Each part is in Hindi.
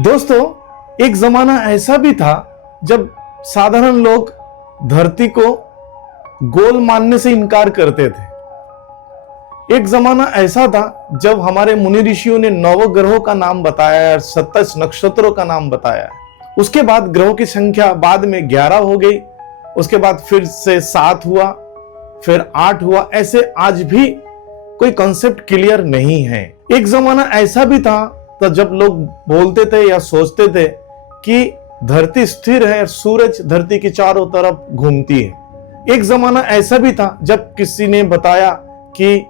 दोस्तों, एक जमाना ऐसा भी था जब साधारण लोग धरती को गोल मानने से इनकार करते थे। एक जमाना ऐसा था जब हमारे मुनि ऋषियों ने नवग्रहों का नाम बताया और 27 नक्षत्रों का नाम बताया। उसके बाद ग्रहों की संख्या बाद में 11 हो गई, उसके बाद फिर से 7 हुआ, फिर 8 हुआ। ऐसे आज भी कोई कॉन्सेप्ट क्लियर नहीं है। एक जमाना ऐसा भी था तो जब लोग बोलते थे या सोचते थे कि धरती स्थिर है, सूरज धरती के चारों तरफ घूमती है। एक जमाना ऐसा भी था जब किसी ने बताया कि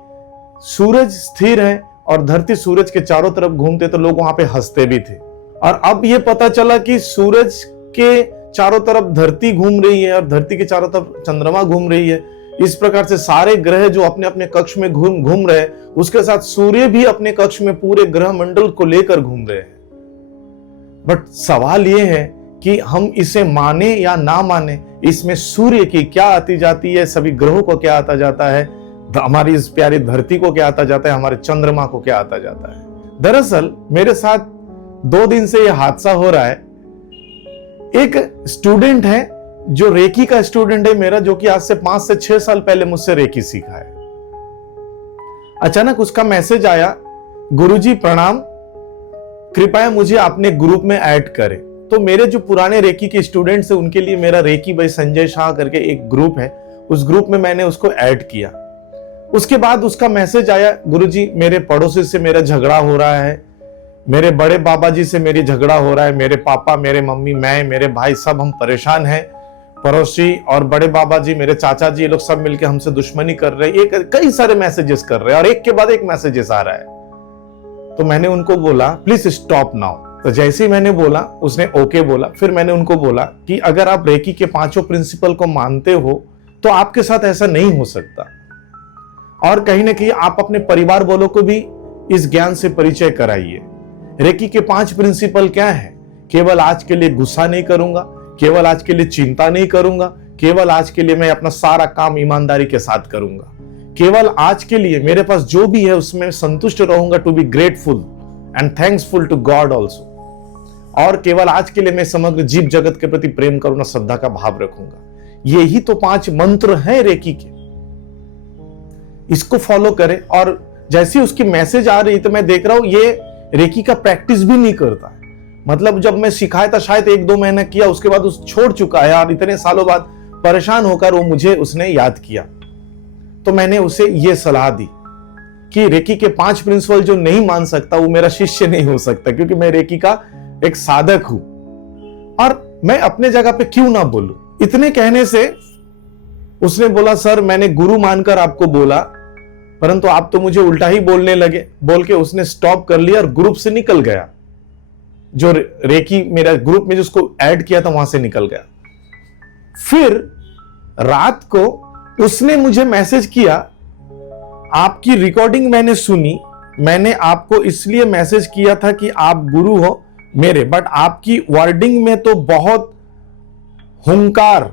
सूरज स्थिर है और धरती सूरज के चारों तरफ घूमते, तो लोग वहां पे हंसते भी थे। और अब ये पता चला कि सूरज के चारों तरफ धरती घूम रही है और धरती के चारों तरफ चंद्रमा घूम रही है। इस प्रकार से सारे ग्रह जो अपने अपने कक्ष में घूम रहे हैं, उसके साथ सूर्य भी अपने कक्ष में पूरे ग्रह मंडल को लेकर घूम रहे हैं। बट सवाल यह है कि हम इसे माने या ना माने, इसमें सूर्य की क्या आती जाती है, सभी ग्रहों को क्या आता जाता है, हमारी इस प्यारी धरती को क्या आता जाता है, हमारे चंद्रमा को क्या आता जाता है। दरअसल मेरे साथ 2 दिन से यह हादसा हो रहा है। एक स्टूडेंट है जो रेकी का स्टूडेंट है मेरा, जो कि आज से 5 से 6 साल पहले मुझसे रेकी सीखा है। अचानक उसका मैसेज आया, गुरुजी प्रणाम, कृपया मुझे अपने ग्रुप में ऐड करें। तो मेरे जो पुराने रेकी के स्टूडेंट्स हैं उनके लिए मेरा रेकी भाई संजय शाह करके एक ग्रुप है, उस ग्रुप में मैंने उसको ऐड किया। उसके बाद उसका मैसेज आया, गुरुजी मेरे पड़ोसी से मेरा झगड़ा हो रहा है, मेरे बड़े बाबा जी से मेरी झगड़ा हो रहा है, मेरे पापा, मेरे मम्मी, मैं, मेरे भाई सब हम परेशान हैं। पड़ोसी और बड़े बाबा जी, मेरे चाचा जी, ये लोग सब मिलके हमसे दुश्मनी कर रहे हैं। ये कई सारे मैसेजेस कर रहे हैं और एक के बाद एक मैसेजेस आ रहा है। तो मैंने उनको बोला प्लीज स्टॉप नाउ। तो जैसे ही मैंने बोला उसने ओके बोला। फिर मैंने उनको बोला कि अगर आप रेकी के 5 प्रिंसिपल को मानते हो तो आपके साथ ऐसा नहीं हो सकता, और कहीं ना कहीं आप अपने परिवार वालों को भी इस ज्ञान से परिचय कराइए। रेकी के 5 प्रिंसिपल क्या है? केवल आज के लिए गुस्सा नहीं करूंगा, केवल आज के लिए चिंता नहीं करूंगा, केवल आज के लिए मैं अपना सारा काम ईमानदारी के साथ करूंगा, केवल आज के लिए मेरे पास जो भी है उसमें संतुष्ट रहूंगा, to be grateful and thanksful to God also. और केवल आज के लिए मैं समग्र जीव जगत के प्रति प्रेम करुणा श्रद्धा का भाव रखूंगा। यही तो 5 मंत्र हैं रेकी के। इसको फॉलो करें। और जैसे उसकी मैसेज आ रही तो मैं देख रहा हूं ये रेकी का प्रैक्टिस भी नहीं करता है। मतलब जब मैं सिखाया था शायद 1-2 महीना किया, उसके बाद उस छोड़ चुका है और इतने सालों बाद परेशान होकर वो मुझे उसने याद किया। तो मैंने उसे ये सलाह दी कि रेकी के 5 प्रिंसिपल जो नहीं मान सकता वो मेरा शिष्य नहीं हो सकता, क्योंकि मैं रेकी का एक साधक हूं और मैं अपने जगह पे क्यों ना बोलूं। इतने कहने से उसने बोला, सर मैंने गुरु मानकर आपको बोला, परंतु आप तो मुझे उल्टा ही बोलने लगे। बोल के उसने स्टॉप कर लिया और ग्रुप से निकल गया। जो रेकी मेरा ग्रुप में जिसको ऐड किया था वहां से निकल गया। फिर रात को उसने मुझे मैसेज किया, आपकी रिकॉर्डिंग मैंने सुनी, मैंने आपको इसलिए मैसेज किया था कि आप गुरु हो मेरे, बट आपकी वर्डिंग में तो बहुत हुंकार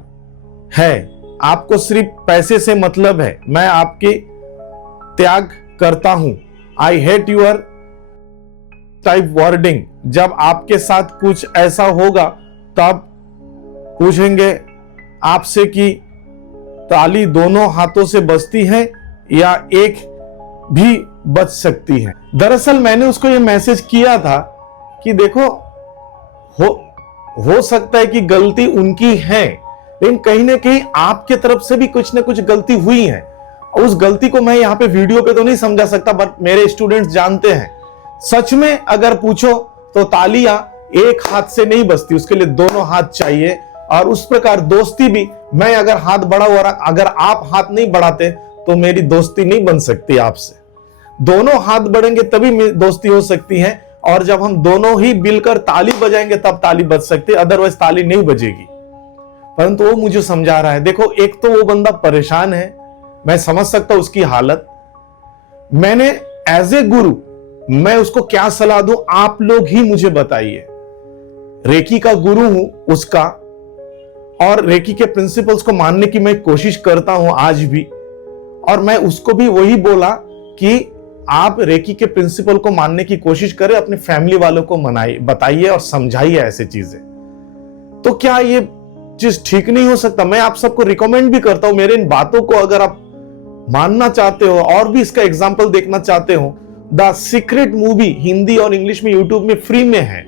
है, आपको सिर्फ पैसे से मतलब है, मैं आपके त्याग करता हूं। I hate your type wording. जब आपके साथ कुछ ऐसा होगा तब पूछेंगे आपसे कि ताली दोनों हाथों से बजती है या एक भी बच सकती है। दरअसल मैंने उसको ये मैसेज किया था कि देखो हो सकता है कि गलती उनकी है, लेकिन कहीं ना कहीं आपके तरफ से भी कुछ ना कुछ गलती हुई है। उस गलती को मैं यहाँ पे वीडियो पे तो नहीं समझा सकता, बट मेरे स्टूडेंट्स जानते हैं। सच में अगर पूछो तो तालियां एक हाथ से नहीं बजती, उसके लिए दोनों हाथ चाहिए। और उस प्रकार दोस्ती भी, मैं अगर हाथ बढ़ाऊं और अगर आप हाथ नहीं बढ़ाते तो मेरी दोस्ती नहीं बन सकती आपसे। दोनों हाथ बढ़ेंगे तभी दोस्ती हो सकती है, और जब हम दोनों ही मिलकर ताली बजाएंगे तब ताली बज सकती है, अदरवाइज ताली नहीं बजेगी। परंतु वो मुझे समझा रहा है। देखो, एक तो वो बंदा परेशान है, मैं समझ सकता हूं उसकी हालत। मैंने एज ए गुरु मैं उसको क्या सलाह दूं, आप लोग ही मुझे बताइए। रेकी का गुरु हूं उसका, और रेकी के प्रिंसिपल्स को मानने की मैं कोशिश करता हूं आज भी। और मैं उसको भी वही बोला कि आप रेकी के प्रिंसिपल को मानने की कोशिश करें, अपने फैमिली वालों को मनाइए, बताइए और समझाइए ऐसी चीजें। तो क्या ये चीज ठीक नहीं हो सकता? मैं आप सबको रिकमेंड भी करता हूं, मेरे इन बातों को अगर आप मानना चाहते हो और भी इसका एग्जाम्पल देखना चाहते हो, द सीक्रेट मूवी हिंदी और इंग्लिश में यूट्यूब में फ्री में है,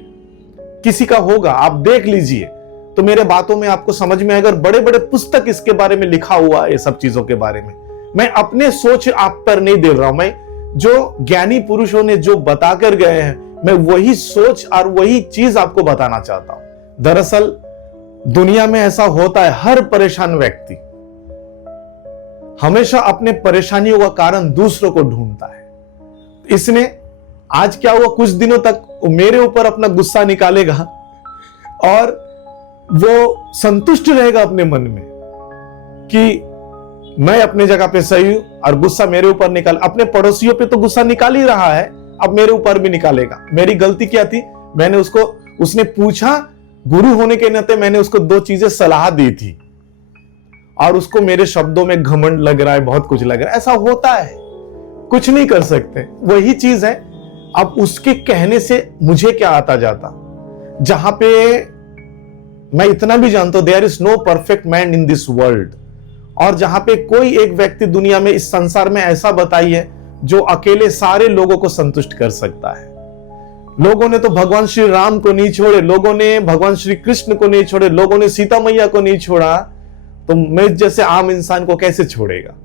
किसी का होगा, आप देख लीजिए तो मेरे बातों में आपको समझ में, अगर बड़े बड़े पुस्तक इसके बारे में लिखा हुआ है, ये सब चीजों के बारे में। मैं अपने सोच आप पर नहीं दे रहा हूं, मैं जो ज्ञानी पुरुषों ने जो बताकर गए हैं, मैं वही सोच और वही चीज आपको बताना चाहता हूं। दरअसल दुनिया में ऐसा होता है, हर परेशान व्यक्ति हमेशा अपने परेशानियों का कारण दूसरों को ढूंढता है। इसने आज क्या हुआ, कुछ दिनों तक वो मेरे ऊपर अपना गुस्सा निकालेगा और वो संतुष्ट रहेगा अपने मन में कि मैं अपने जगह पे सही हूं और गुस्सा मेरे ऊपर निकाल, अपने पड़ोसियों पे तो गुस्सा निकाल ही रहा है, अब मेरे ऊपर भी निकालेगा। मेरी गलती क्या थी? मैंने उसने पूछा, गुरु होने के नाते मैंने उसको 2 चीजें सलाह दी थी और उसको मेरे शब्दों में घमंड लग रहा है, बहुत कुछ लग रहा है। ऐसा होता है, कुछ नहीं कर सकते, वही चीज है। अब उसके कहने से मुझे क्या आता जाता? जहां पे मैं इतना भी जानता हूं, there is no perfect man in this world, और जहां पे कोई एक व्यक्ति दुनिया में, इस संसार में ऐसा बताइए जो अकेले सारे लोगों को संतुष्ट कर सकता है। लोगों ने तो भगवान श्री राम को नहीं छोड़े, लोगों ने भगवान श्री कृष्ण को नहीं छोड़े, लोगों ने सीता मैया को नहीं छोड़ा, तो मैं जैसे आम इंसान को कैसे छोड़ेगा?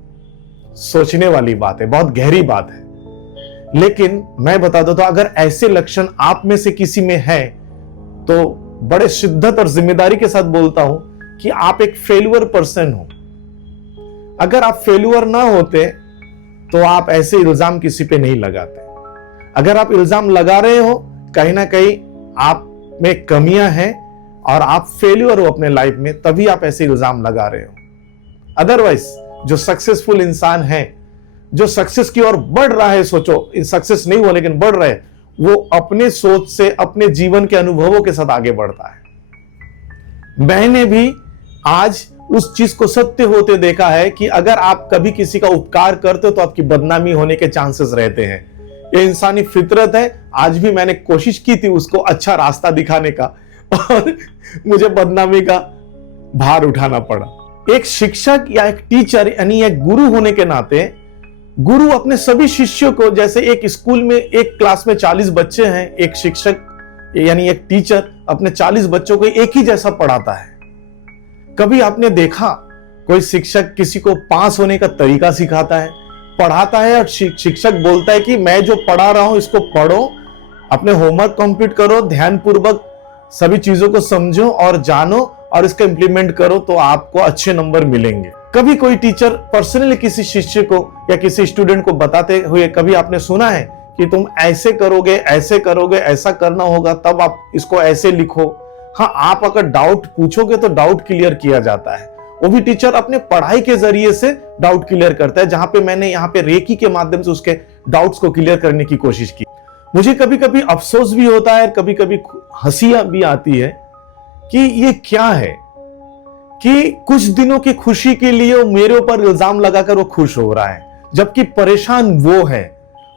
सोचने वाली बात है, बहुत गहरी बात है। लेकिन मैं बता दूं तो अगर ऐसे लक्षण आप में से किसी में है, तो बड़े शिद्दत और जिम्मेदारी के साथ बोलता हूं कि आप एक फेल्यूअर पर्सन हो। अगर आप फेल्यूअर ना होते तो आप ऐसे इल्जाम किसी पे नहीं लगाते। अगर आप इल्जाम लगा रहे हो, कहीं ना कहीं आप में कमियां हैं और आप फेल्यूअर हो अपने लाइफ में, तभी आप ऐसे इल्जाम लगा रहे हो। अदरवाइज जो सक्सेसफुल इंसान है, जो सक्सेस की ओर बढ़ रहा है, सोचो सक्सेस नहीं हुआ लेकिन बढ़ रहा है, वो अपने सोच से, अपने जीवन के अनुभवों के साथ आगे बढ़ता है। मैंने भी आज उस चीज को सत्य होते देखा है कि अगर आप कभी किसी का उपकार करते हो तो आपकी बदनामी होने के चांसेस रहते हैं। ये इंसानी फितरत है। आज भी मैंने कोशिश की थी उसको अच्छा रास्ता दिखाने का और मुझे बदनामी का भार उठाना पड़ा। एक शिक्षक या एक टीचर यानी एक गुरु होने के नाते, गुरु अपने सभी शिष्यों को, जैसे एक स्कूल में एक क्लास में 40 बच्चे हैं, एक शिक्षक यानी एक टीचर अपने 40 बच्चों को एक ही जैसा पढ़ाता है। कभी आपने देखा कोई शिक्षक किसी को पास होने का तरीका सिखाता है, पढ़ाता है और शिक्षक बोलता है कि मैं जो पढ़ा रहा हूं इसको पढ़ो, अपने होमवर्क कंप्लीट करो, ध्यानपूर्वक सभी चीजों को समझो और जानो और इसका इंप्लीमेंट करो तो आपको अच्छे नंबर मिलेंगे। कभी कोई टीचर पर्सनली किसी शिष्य को या किसी स्टूडेंट को बताते हुए कभी आपने सुना है कि तुम ऐसे करोगे, ऐसे करोगे, ऐसा करना होगा, तब आप इसको ऐसे लिखो? हाँ, आप अगर डाउट पूछोगे तो डाउट क्लियर किया जाता है। वो भी टीचर अपने पढ़ाई के जरिए से डाउट क्लियर करता है, जहां पे मैंने यहाँ पे रेकी के माध्यम से उसके डाउट्स को क्लियर करने की कोशिश की। मुझे कभी कभी अफसोस भी होता है, कभी कभी हंसियां भी आती है कि ये क्या है कि कुछ दिनों की खुशी के लिए वो मेरे ऊपर इल्जाम लगाकर वो खुश हो रहा है, जबकि परेशान वो है।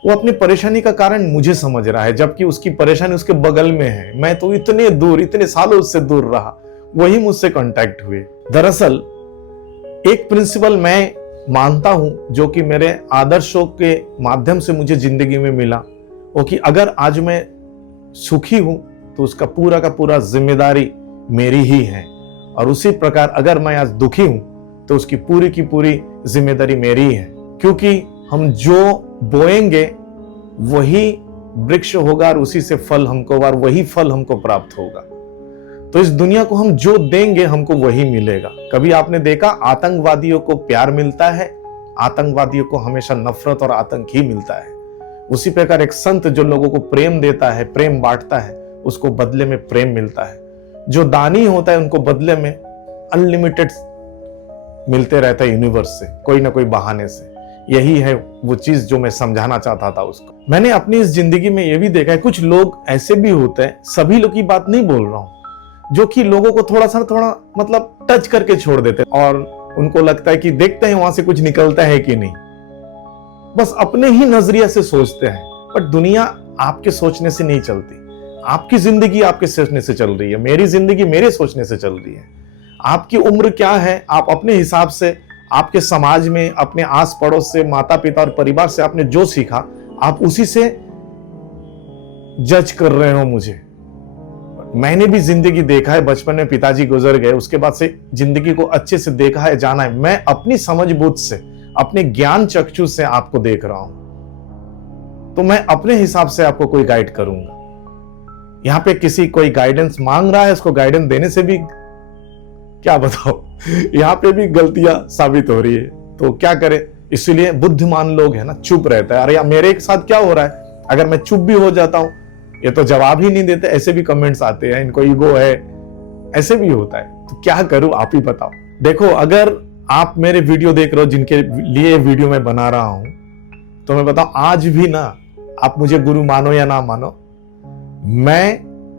वो अपनी परेशानी का कारण मुझे समझ रहा है, जबकि उसकी परेशानी उसके बगल में है। मैं तो इतने दूर, इतने सालों उससे दूर रहा, वही मुझसे कांटेक्ट हुए। दरअसल एक प्रिंसिपल मैं मानता हूं जो कि मेरे आदर्शों के माध्यम से मुझे जिंदगी में मिला, वो कि अगर आज मैं सुखी हूं तो उसका पूरा का पूरा जिम्मेदारी मेरी ही है, और उसी प्रकार अगर मैं आज दुखी हूं तो उसकी पूरी की पूरी जिम्मेदारी मेरी ही है, क्योंकि हम जो बोएंगे वही वृक्ष होगा और उसी से फल हमको, और वही फल हमको प्राप्त होगा। तो इस दुनिया को हम जो देंगे हमको वही मिलेगा। कभी आपने देखा आतंकवादियों को प्यार मिलता है, आतंकवादियों को हमेशा नफरत और आतंक ही मिलता है। उसी प्रकार एक संत जो लोगों को प्रेम देता है, प्रेम बांटता है, उसको बदले में प्रेम मिलता है। जो दानी होता है उनको बदले में अनलिमिटेड मिलते रहता है यूनिवर्स से, कोई ना कोई बहाने से। यही है वो चीज जो मैं समझाना चाहता था उसको। मैंने अपनी इस जिंदगी में यह भी देखा है, कुछ लोग ऐसे भी होते हैं, सभी लोग की बात नहीं बोल रहा हूं, जो कि लोगों को थोड़ा मतलब टच करके छोड़ देते हैं और उनको लगता है कि देखते हैं वहां से कुछ निकलता है कि नहीं। बस अपने ही नजरिए से सोचते हैं। बट दुनिया आपके सोचने से नहीं चलती। आपकी जिंदगी आपके सोचने से चल रही है, मेरी जिंदगी मेरे सोचने से चल रही है। आपकी उम्र क्या है, आप अपने हिसाब से, आपके समाज में, अपने आस पड़ोस से, माता पिता और परिवार से आपने जो सीखा, आप उसी से जज कर रहे हो मुझे। मैंने भी जिंदगी देखा है, बचपन में पिताजी गुजर गए, उसके बाद से जिंदगी को अच्छे से देखा है, जाना है। मैं अपनी समझ बूझ से, अपने ज्ञान चक्षु से आपको देख रहा हूं, तो मैं अपने हिसाब से आपको कोई गाइड करूंगा। यहां पे किसी कोई गाइडेंस मांग रहा है, उसको गाइडेंस देने से भी क्या बताओ, यहां पे भी गलतियां साबित हो रही है। तो क्या करें, इसलिए बुद्धिमान लोग है ना, चुप रहता है। अरे यार मेरे साथ क्या हो रहा है, अगर मैं चुप भी हो जाता हूं, ये तो जवाब ही नहीं देते, ऐसे भी कमेंट्स आते हैं, इनको ईगो है, ऐसे भी होता है। तो क्या करूं, आप ही बताओ। देखो, अगर आप मेरे वीडियो देख रहे हो, जिनके लिए वीडियो मैं बना रहा हूं, तो मैं बताऊं, आज भी ना, आप मुझे गुरु मानो या ना मानो,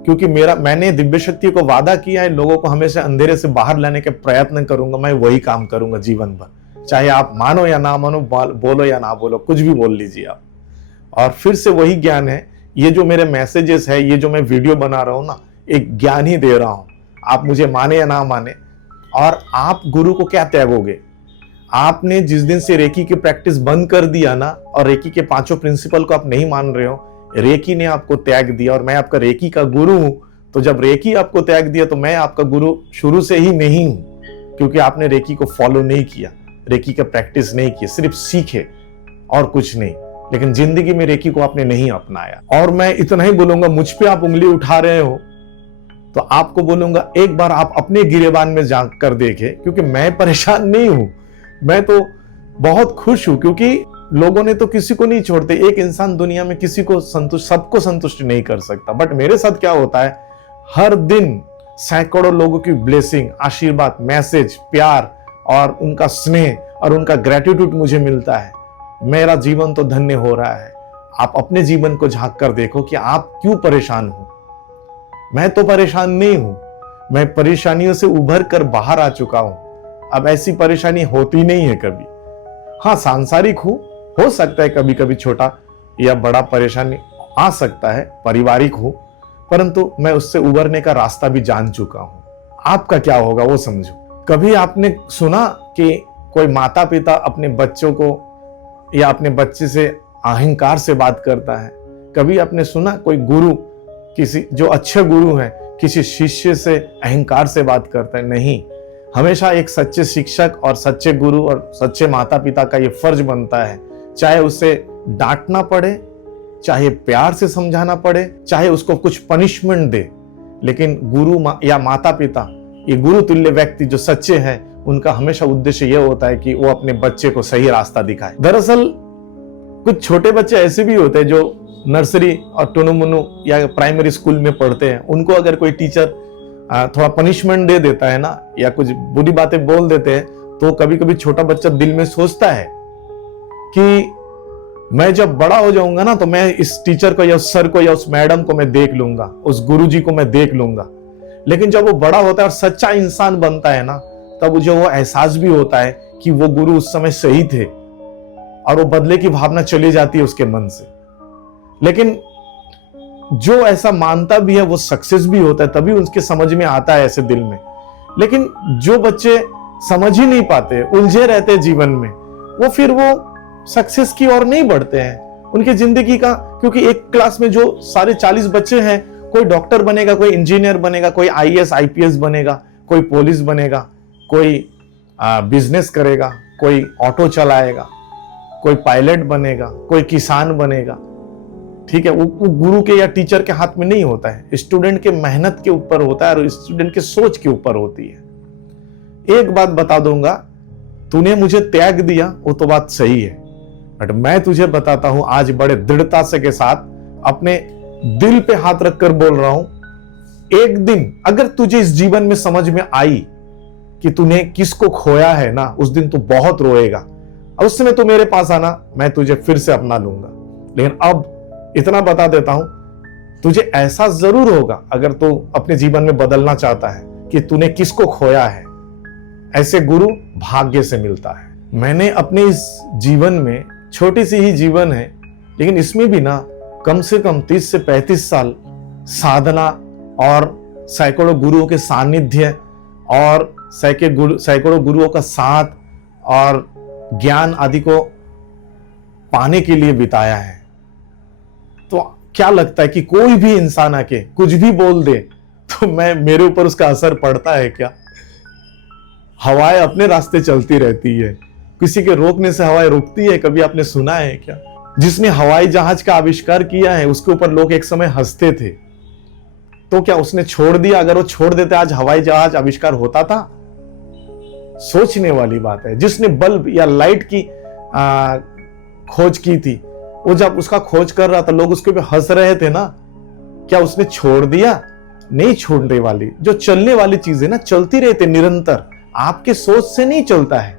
क्योंकि मैंने दिव्य शक्ति को वादा किया है, लोगों को हमेशा अंधेरे से बाहर लाने के प्रयत्न करूंगा। मैं वही काम करूंगा जीवन भर, चाहे आप मानो या ना मानो, बोलो या ना बोलो, कुछ भी बोल लीजिए आप। और फिर से वही ज्ञान है, ये जो मेरे मैसेजेस है, ये जो मैं वीडियो बना रहा हूं ना, एक ज्ञान ही दे रहा हूं। आप मुझे माने या ना माने, और आप गुरु को क्या त्यागोगे। आपने जिस दिन से रेकी की प्रैक्टिस बंद कर दिया ना, और रेकी के 5 प्रिंसिपल को आप नहीं मान रहे हो, रेकी ने आपको त्याग दिया, और मैं आपका रेकी का गुरु हूं। तो जब रेकी आपको त्याग दिया, तो मैं आपका गुरु शुरू से ही नहीं हूं, क्योंकि आपने रेकी को फॉलो नहीं किया, रेकी का प्रैक्टिस नहीं किया, सिर्फ सीखे और कुछ नहीं। लेकिन जिंदगी में रेकी को आपने नहीं अपनाया। और मैं इतना ही बोलूंगा, मुझ पे आप उंगली उठा रहे हो, तो आपको बोलूंगा, एक बार आप अपने गिरेबान में जाकर कर देखें, क्योंकि मैं परेशान नहीं हूं, मैं तो बहुत खुश हूं, क्योंकि लोगों ने तो किसी को नहीं छोड़ते। एक इंसान दुनिया में किसी को सबको संतुष्ट नहीं कर सकता। बट मेरे साथ क्या होता है, हर दिन सैकड़ों लोगों की ब्लेसिंग, आशीर्वाद, मैसेज, प्यार और उनका स्नेह और उनका ग्रेटिट्यूड मुझे मिलता है। मेरा जीवन तो धन्य हो रहा है। आप अपने जीवन को झांक कर देखो कि आप क्यों परेशान हो। मैं तो परेशान नहीं हूं, मैं परेशानियों से उभर कर बाहर आ चुका हूं। अब ऐसी परेशानी होती नहीं है कभी। हाँ, सांसारिक हो सकता है कभी कभी छोटा या बड़ा परेशानी आ सकता है, पारिवारिक हो, परंतु मैं उससे उभरने का रास्ता भी जान चुका हूं। आपका क्या होगा वो समझो। कभी आपने सुना कि कोई माता पिता अपने बच्चों को या अपने बच्चे से अहंकार से बात करता है? कभी आपने सुना कोई गुरु, किसी जो अच्छे गुरु हैं, किसी शिष्य से अहंकार से बात करता है? नहीं। हमेशा एक सच्चे शिक्षक और सच्चे गुरु और सच्चे माता पिता का ये फर्ज बनता है, चाहे उसे डांटना पड़े, चाहे प्यार से समझाना पड़े, चाहे उसको कुछ पनिशमेंट दे, लेकिन गुरु या माता पिता, ये गुरु तुल्य व्यक्ति जो सच्चे हैं, उनका हमेशा उद्देश्य यह होता है कि वो अपने बच्चे को सही रास्ता दिखाए। दरअसल कुछ छोटे बच्चे ऐसे भी होते हैं जो नर्सरी और टुनु मुनु या प्राइमरी स्कूल में पढ़ते हैं। उनको अगर कोई टीचर थोड़ा पनिशमेंट दे देता है ना, या कुछ बुरी बातें बोल देते हैं, तो कभी कभी छोटा बच्चा दिल में सोचता है कि मैं जब बड़ा हो जाऊंगा ना, तो मैं इस टीचर को या उस सर को या उस मैडम को मैं देख लूंगा, उस गुरुजी को मैं देख लूंगा। लेकिन जब वो बड़ा होता है और सच्चा इंसान बनता है ना, तब मुझे वो एहसास भी होता है कि वो गुरु उस समय सही थे, और वो बदले की भावना चली जाती है उसके मन से। लेकिन जो ऐसा मानता भी है वो सक्सेस भी होता है, तभी उसके समझ में आता है ऐसे दिल में। लेकिन जो बच्चे समझ ही नहीं पाते, उलझे रहते जीवन में, वो फिर वो सक्सेस की ओर नहीं बढ़ते हैं। उनकी जिंदगी का, क्योंकि एक क्लास में जो सारे 40 बच्चे हैं, कोई डॉक्टर बनेगा, कोई इंजीनियर बनेगा, कोई आईएएस आईपीएस बनेगा, कोई पुलिस बनेगा, कोई बिजनेस करेगा, कोई ऑटो चलाएगा, कोई पायलट बनेगा, कोई किसान बनेगा। ठीक है, वो गुरु के या टीचर के हाथ में नहीं होता है, स्टूडेंट के मेहनत के ऊपर होता है और स्टूडेंट के सोच के ऊपर होती है। एक बात बता दूंगा, तूने मुझे त्याग दिया वो तो बात सही है, बट मैं तुझे बताता हूं आज बड़े दृढ़ता से के साथ, अपने दिल पे हाथ रखकर बोल रहा हूं, एक दिन अगर तुझे इस जीवन में समझ में आई कि तूने किसको खोया है ना, उस दिन तू बहुत रोएगा। और उस समय तू मेरे पास आना, मैं तुझे फिर से अपना लूंगा। लेकिन अब इतना बता देता हूं, तुझे एहसास जरूर होगा अगर तू अपने जीवन में बदलना चाहता है कि तूने किसको खोया है। ऐसे गुरु भाग्य से मिलता है। मैंने अपने इस जीवन में छोटी सी ही जीवन है, लेकिन इसमें भी ना कम से कम 30 से 35 साल साधना और सैकड़ों गुरुओं के सानिध्य और सैकड़ों गुरुओं का साथ और ज्ञान आदि को पाने के लिए बिताया है। तो क्या लगता है कि कोई भी इंसान आके कुछ भी बोल दे तो मेरे ऊपर उसका असर पड़ता है क्या? हवाएं अपने रास्ते चलती रहती है, किसी के रोकने से हवाएं रुकती है, कभी आपने सुना है क्या? जिसने हवाई जहाज का आविष्कार किया है उसके ऊपर लोग एक समय हंसते थे, तो क्या उसने छोड़ दिया? अगर वो छोड़ देते आज हवाई जहाज आविष्कार होता था? सोचने वाली बात है। जिसने बल्ब या लाइट की खोज की थी, वो जब उसका खोज कर रहा था लोग उसके ऊपर हंस रहे थे ना, क्या उसने छोड़ दिया? नहीं छोड़ने वाली। जो चलने वाली चीजें ना चलती रहती निरंतर, आपके सोच से नहीं चलता है।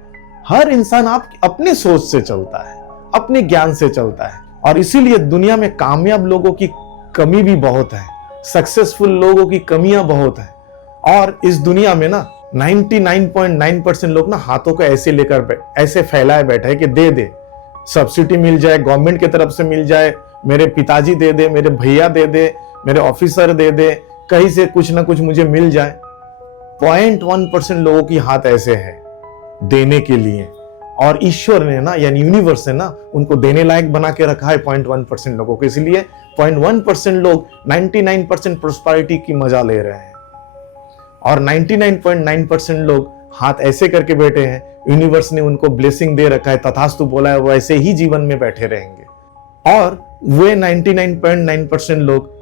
हर इंसान आप अपने सोच से चलता है, अपने ज्ञान से चलता है। और इसीलिए दुनिया में कामयाब लोगों की कमी भी बहुत है, सक्सेसफुल लोगों की कमियां बहुत है। और इस दुनिया में ना 99.9% लोग ना हाथों को ऐसे लेकर ऐसे फैलाए बैठे हैं कि दे दे, सब्सिडी मिल जाए, गवर्नमेंट की तरफ से मिल जाए, मेरे पिताजी दे दे, मेरे भैया दे दे, मेरे ऑफिसर दे दे, कहीं से कुछ ना कुछ मुझे मिल जाए। 0.1% लोगों की हाथ ऐसे है देने के लिए, और ईश्वर ने ना यानी यूनिवर्स ने ना उनको देने लायक बना के रखा है 0.1% लोगों को। इसलिए 0.1% लोग 99% प्रोस्पेरिटी की मजा ले रहे हैं और 99.9% लोग हाथ ऐसे करके बैठे हैं। यूनिवर्स ने उनको ब्लेसिंग दे रखा है, तथास्तु बोला है, वो ऐसे ही जीवन में बैठे रहेंगे। और वे 99.9% लोग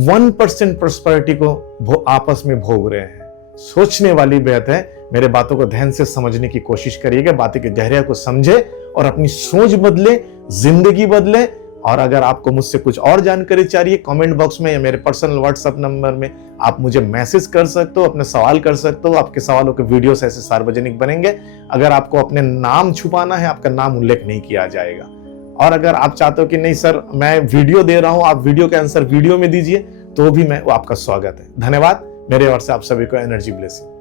1% प्रोस्पेरिटी को आपस में भोग रहे हैं। सोचने वाली बात है। मेरे बातों को ध्यान से समझने की कोशिश करिएगा, बातें की गहराई को समझे और अपनी सोच बदले, जिंदगी बदले। और अगर आपको मुझसे कुछ और जानकारी चाहिए, कमेंट बॉक्स में या मेरे पर्सनल व्हाट्सएप नंबर में आप मुझे मैसेज कर सकते हो, अपने सवाल कर सकते हो। आपके सवालों के वीडियोस ऐसे सार्वजनिक बनेंगे। अगर आपको अपने नाम छुपाना है, आपका नाम उल्लेख नहीं किया जाएगा। और अगर आप चाहते हो कि नहीं सर मैं वीडियो दे रहा हूं, आप वीडियो के आंसर वीडियो में दीजिए, तो भी मैं आपका स्वागत है। धन्यवाद। मेरे ओर से आप सभी को एनर्जी ब्लेसिंग।